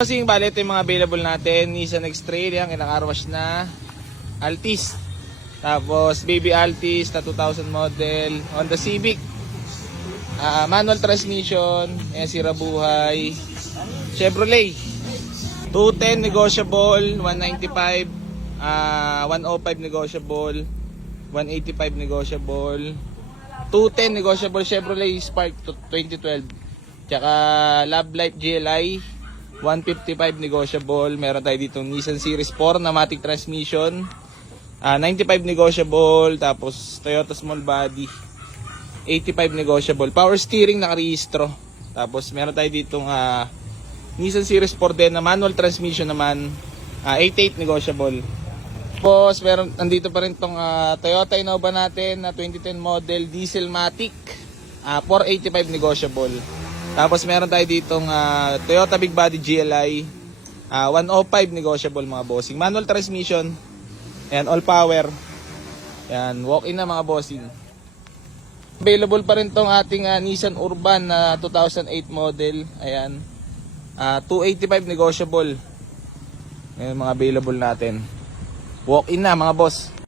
Kasi bali ito yung mga available natin. Nissan X-Trail, yung ilang wash na. Altis. Tapos Baby Altis na 2000 model. Honda Civic. Manual transmission. Ayan, sira buhay. Chevrolet. 210 negotiable. 195. 105 negotiable. 185 negotiable. 210 negotiable Chevrolet Spark 2012. Tsaka Love Life GLI 155 negotiable. Meron tayo dito Nissan Series 4 na matic transmission. 95 negotiable. Tapos Toyota Small Body 85 negotiable. Power steering nakarehistro. Tapos meron tayo ditong Nissan Series 4 din na manual transmission naman. 88 negotiable. Tapos meron nandito pa rin tong Toyota Innova natin na 2010 model diesel matic. 485 negotiable. Tapos meron tayo ditong Toyota Big Body GLI 105 negotiable mga bossing. Manual transmission. Ayan, all power. Ayan, walk-in na mga bossing. Available pa rin tong ating Nissan Urban na 2008 model. Ayan. 285 negotiable. Ayan mga available natin. Walk-in na mga boss.